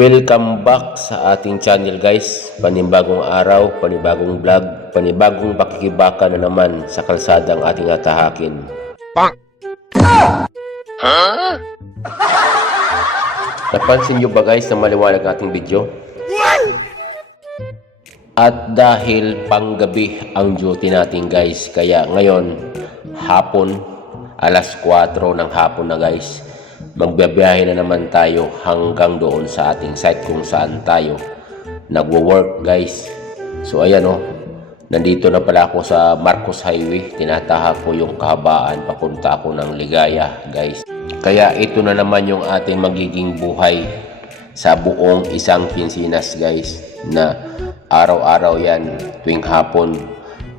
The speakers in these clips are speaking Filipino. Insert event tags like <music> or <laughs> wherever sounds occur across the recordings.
Welcome back sa ating channel guys. Panibagong araw, panibagong vlog, panibagong pakikibaka na naman sa kalsada ang ating atahakin. Napansin nyo ba guys na maliwanag ating video? At dahil panggabi ang duty natin guys, kaya ngayon hapon, alas 4 ng hapon na guys, magbabiyahe na naman tayo hanggang doon sa ating site kung saan tayo nagwo-work guys. So ayan oh, nandito na pala ako sa Marcos Highway, tinataha ko yung kahabaan papunta ako ng Ligaya guys. Kaya ito na naman yung ating magiging buhay sa buong isang kinsinas guys na araw-araw yan tuwing hapon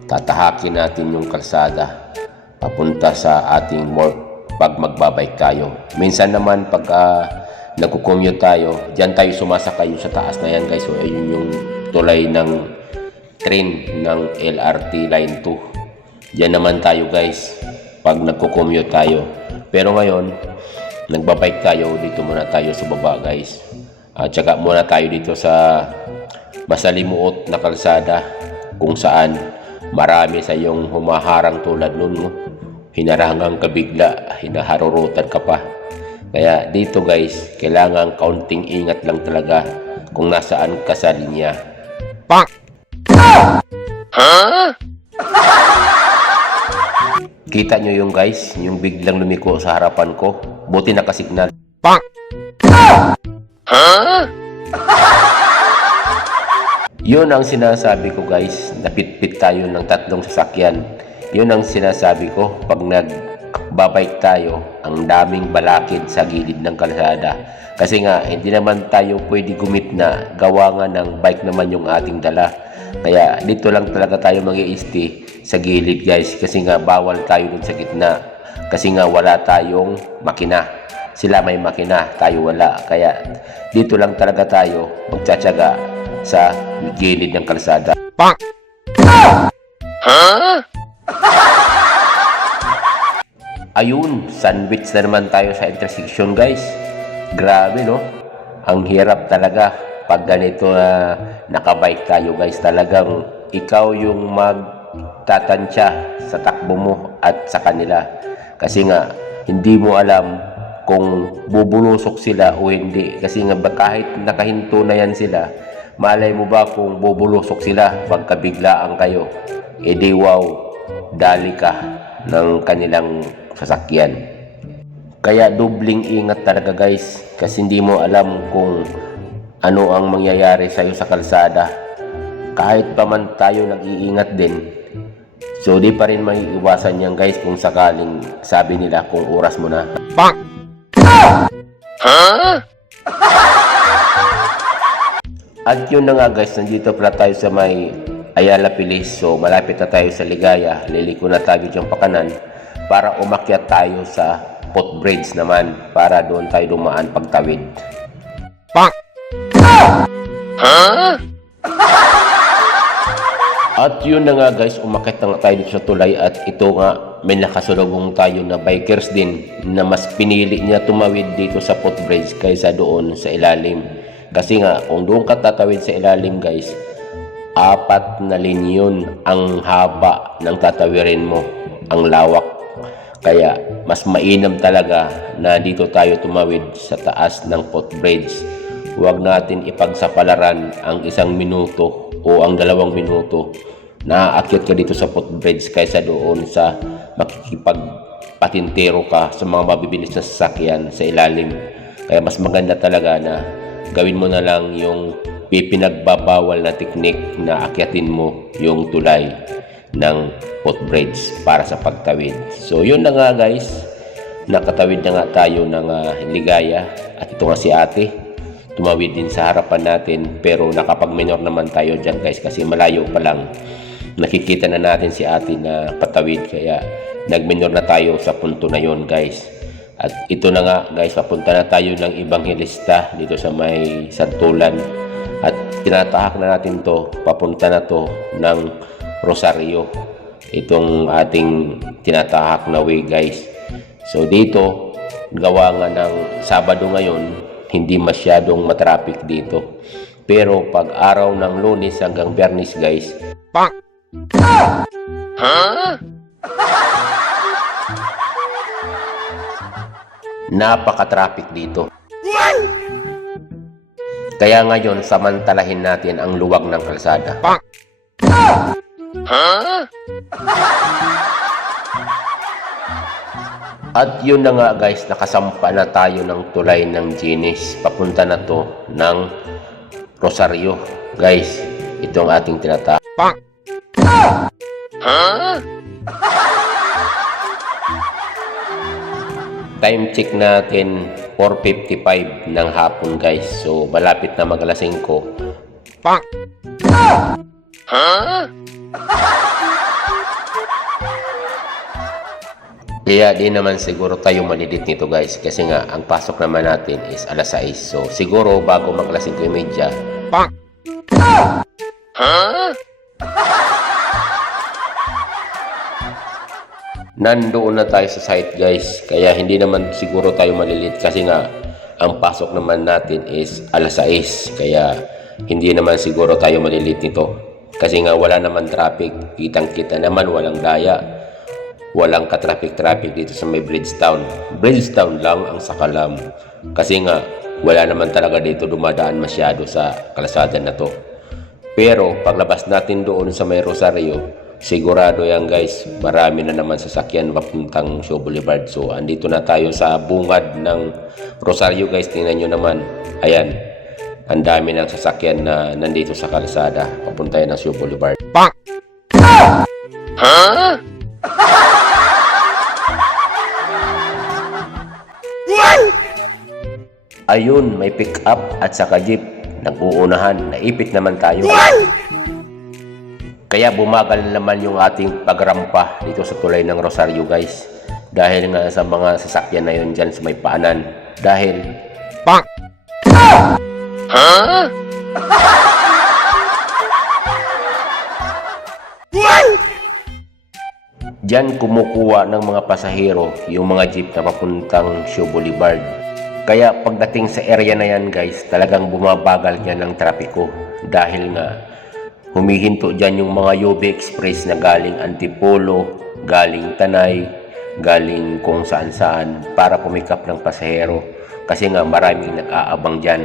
tatahakin natin yung kalsada papunta sa ating work pag magbabike tayo. Minsan naman pag uh, nagko-commute tayo, diyan tayo sumasakay sa taas na yan guys. So ayun yung tulay ng train ng LRT line 2. Diyan naman tayo guys pag nagko-commute tayo. Pero ngayon, nagbabike tayo, dito muna tayo sa baba guys. At saka muna tayo dito sa masalimuot na kalsada kung saan marami sa yung humaharang tulad nun. Hinarangang ka bigla, hinaharurutan ka pa. Kaya dito guys, kailangan kaunting ingat lang talaga kung nasaan ka sa linya. Kita nyo yung guys, yung biglang lumiko sa harapan ko. Buti nakasignal. Yun ang sinasabi ko guys, napitpit tayo ng tatlong sasakyan. Yun ang sinasabi ko pag nagbabike tayo, ang daming balakid sa gilid ng kalsada. Kasi nga, hindi naman tayo pwede gumit na gawa nga ng bike naman yung ating dala. Kaya dito lang talaga tayo mag sa gilid guys kasi nga bawal tayo dun sa gitna. Kasi nga wala tayong makina. Sila may makina, tayo wala. Kaya dito lang talaga tayo magtsatsaga sa gilid ng kalsada. Ayun, sandwich na naman tayo sa intersection guys. Grabe no? Ang hirap talaga pag ganito na nakabike tayo guys. Talagang ikaw yung magtatansya sa takbo mo at sa kanila. Kasi nga, hindi mo alam kung bubulusok sila o hindi. Kasi nga kahit nakahinto na yan sila, malay mo ba kung bubulusok sila pagkabiglaan kayo. E di wow, dali ka ng kanilang sasakyan. Kaya dubling ingat talaga guys kasi hindi mo alam kung ano ang mangyayari sa iyo sa kalsada. Kahit pa man tayo nag-iingat din, so di pa rin maiiwasan yan guys kung sakaling sabi nila kung oras mo na. At yun na nga guys, nandito pala tayo sa may Ayala Pilis. So malapit na tayo sa Ligaya. Liliko na tayo diyang pakanan para umakyat tayo sa footbridge naman para doon tayo dumaan pagtawid. At yun na nga guys, umakit na nga tayo dito sa tulay at ito nga may nakasulubong tayo na bikers din na mas pinili niya tumawid dito sa footbridge kaysa doon sa ilalim. Kasi nga, kung doon ka tatawid sa ilalim guys, apat na linyon ang haba ng tatawirin mo, ang lawak. Kaya mas mainam talaga na dito tayo tumawid sa taas ng footbridge. Huwag natin ipagsapalaran ang isang minuto o ang dalawang minuto na aakyat ka dito sa footbridge kaysa doon sa makikipagpatintero ka sa mga mabibilis na sasakyan sa ilalim. Kaya mas maganda talaga na gawin mo na lang yung pipinagbabawal na teknik na akyatin mo yung tulay ng footbridge para sa pagtawid. So yun na nga guys, nakatawid na nga tayo ng uh, ligaya. At ito nga si ate. Tumawid din sa harapan natin. Pero nakapag-minor naman tayo dyan guys kasi malayo pa lang. Nakikita na natin si ate na patawid. Kaya nag-minor na tayo sa punto na yon guys. At ito na nga guys papunta na tayo ng Evangelista dito sa may Santulan tinatahak na natin to papunta na to ng Rosario. Itong ating tinatahak na way guys. So dito gawa nga ng Sabado ngayon hindi masyadong matraffic dito. Pero pag araw ng lunes hanggang biyernes guys, napaka-traffic dito. Kaya ngayon, samantalahin natin ang luwag ng kalsada. At yun na nga guys, nakasampa na tayo ng tulay ng Ginis. Papunta na to ng Rosario. Guys, ito ang ating tinata. Time check natin 4.55 ng hapon guys. So malapit na maglasing ko. Kaya di naman siguro tayo malilit nito guys kasi nga ang pasok naman natin is alas 6. So siguro bago maglasing ko yung media, nandoon na tayo sa site guys. Kaya hindi naman siguro tayo malilit kasi nga ang pasok naman natin is alas 6. Kaya hindi naman siguro tayo malilit nito. Kasi nga wala naman traffic. Kitang kita naman walang daya. Walang ka-traffic-traffic dito sa may Bridgetown. Bridgetown lang ang sakalam. Kasi nga wala naman talaga dito dumadaan masyado sa kalsada na to. Pero paglabas natin doon sa may Rosario, sigurado yan guys, marami na naman sasakyan papuntang Show Boulevard. So andito na tayo sa bungad ng Rosario guys, tingnan nyo naman. Ayan, ang dami ng sasakyan na nandito sa kalsada, papunta yan ng Show Boulevard. Ayun, may pick up at saka jeep. Nag-uunahan, naipit naman tayo. Kaya bumagal naman yung ating pagrampa dito sa tulay ng Rosario guys. Dahil nga sa mga sasakyan na yun dyan sa may paanan. Dahil Diyan kumukuha ng mga pasahero yung mga jeep na papuntang Show Boulevard. Kaya pagdating sa area na yan guys, talagang bumabagal dyan ng trapiko. Dahil nga humihinto dyan yung mga UB Express na galing Antipolo, galing Tanay, galing kung saan saan para pumikap ng pasahero. Kasi nga maraming nag-aabang dyan.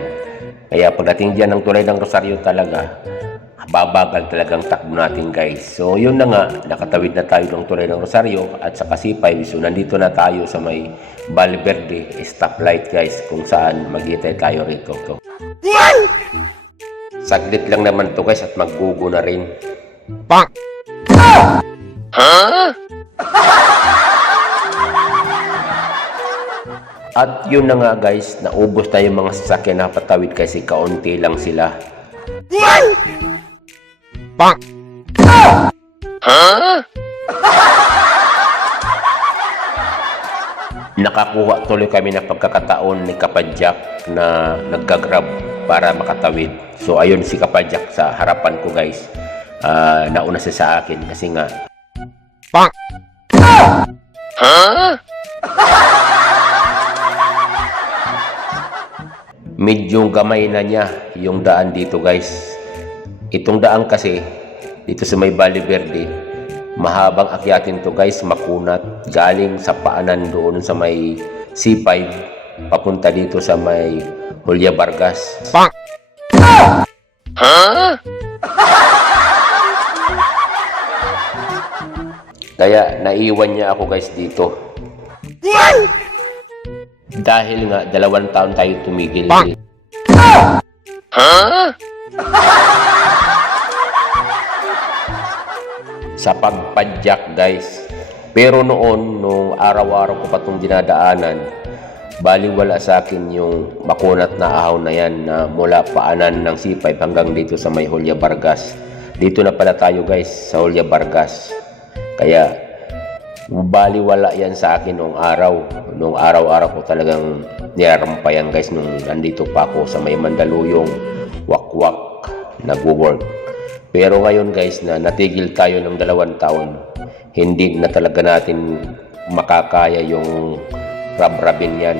Kaya pagdating dyan ng tulay ng Rosario talaga, babagal talagang takbo natin guys. So yun na nga, nakatawid na tayo ng tulay ng Rosario at sa Kasipay. So nandito na tayo sa may Valverde stoplight guys kung saan maghihintay tayo rito. To. Saglit lang naman to guys at maggugo na rin. At yun na nga guys, naubos na yung mga sasakyan. Na patawid kasi kaunti lang sila. <laughs> Nakakuha tuloy kami ng pagkakataon ni Kapadjak na naggagrab para makatawid. So ayun si Kapadjak sa harapan ko guys. Ah, nauna siya sa akin kasi nga medyo gamay na niya yung daan dito guys. Itong daan kasi dito sa may Valle Verde, mahabang akyatin to guys, makunat. Galing sa paanan doon sa may C5, papunta dito sa may Julia Vargas. Kaya naiwan niya ako guys dito. Dahil nga dalawang taon tayo tumigil. Sa pagpadyak guys. Pero noon, nung araw-araw ko pa itong dinadaanan, baliwala sa akin yung makunat na ahaw na yan na mula paanan ng C5 hanggang dito sa may Julia Vargas. Dito na pala tayo guys sa Julia Vargas. Kaya baliwala yan sa akin noong araw. Noong araw-araw ko talagang nirampayan guys nung nandito pa ako sa may Mandaluyong wakwak nagwo-work. Pero ngayon guys na natigil tayo ng dalawang taon, hindi na talaga natin makakaya yung rab-rabin yan.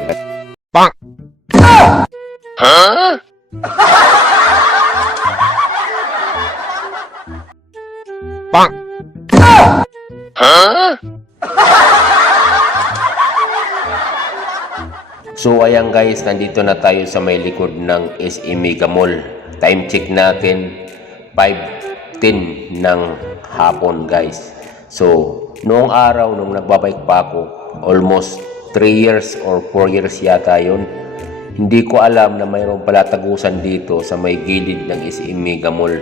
So ayan guys, nandito na tayo sa may likod ng SM Mega Mall. Time check natin 5.10 ng hapon guys. So noong araw nung nagbabike pa ako, almost 3 years or 4 years yata yun. Hindi ko alam na mayroong pala tagusan dito sa may gilid ng SM Mega Mall.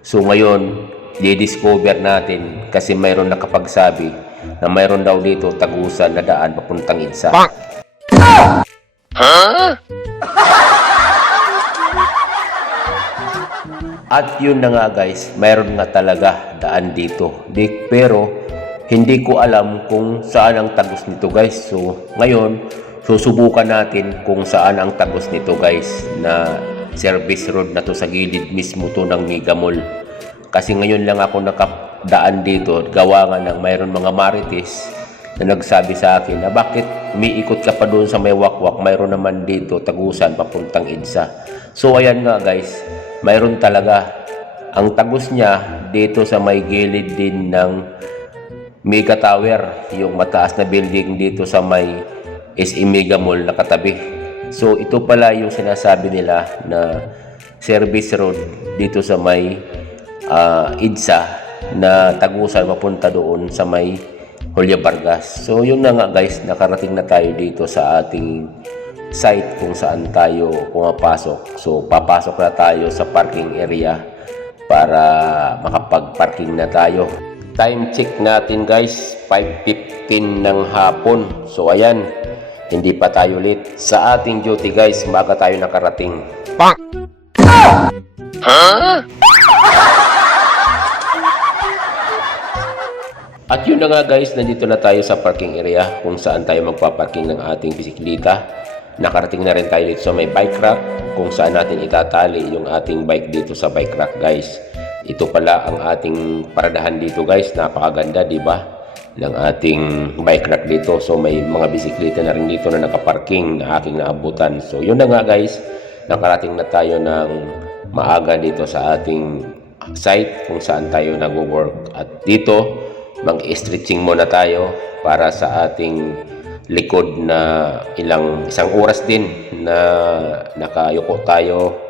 So ngayon, di-discover natin kasi mayroon nakapagsabi na mayroon daw dito tagusan na daan papuntang Idsa. At yun na nga guys, mayroon nga talaga daan dito. Di, pero hindi ko alam kung saan ang tagos nito guys. So ngayon, susubukan natin kung saan ang tagos nito guys na service road na to sa gilid mismo to ng Mega Mall. Kasi ngayon lang ako nakadaan dito, gawa nga ng mayroon mga marites na nagsabi sa akin na bakit umiikot ka pa doon sa may wakwak, mayroon naman dito tagusan papuntang EDSA. So ayan nga guys, mayroon talaga. Ang tagus niya dito sa may gilid din ng Mega Tower, yung mataas na building dito sa may SM Mega Mall na katabi. So ito pala yung sinasabi nila na service road dito sa may ah, IDSA na tagusan mapunta doon sa may Julia Vargas. So yun na nga guys, nakarating na tayo dito sa ating site kung saan tayo pumapasok. So papasok na tayo sa parking area para makapag-parking na tayo. Time check natin guys, 5.15 ng hapon. So ayan, hindi pa tayo late. Sa ating duty guys, maga tayo nakarating. At yun na nga guys, nandito na tayo sa parking area kung saan tayo magpaparking ng ating bisikleta. Nakarating na rin tayo dito sa may bike rack kung saan natin itatali yung ating bike dito sa bike rack guys. Ito pala ang ating paradahan dito guys, napakaganda di ba? ng ating bike rack dito. So may mga bisikleta na rin dito na nakaparking na aking naabutan. So yun na nga guys, nakarating na tayo ng maaga dito sa ating site kung saan tayo nag-work. At dito, mag-stretching muna tayo para sa ating likod na ilang isang oras din na nakayuko tayo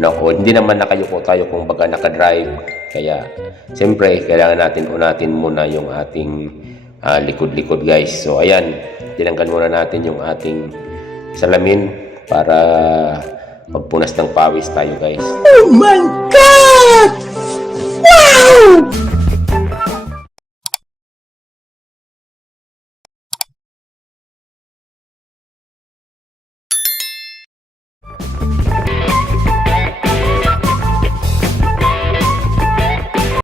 na o hindi naman nakayuko tayo kung baga nakadrive kaya siyempre kailangan natin unatin muna yung ating ah, likod-likod guys so ayan tinanggal muna natin yung ating salamin para pagpunas ng pawis tayo guys Oh my God! Wow!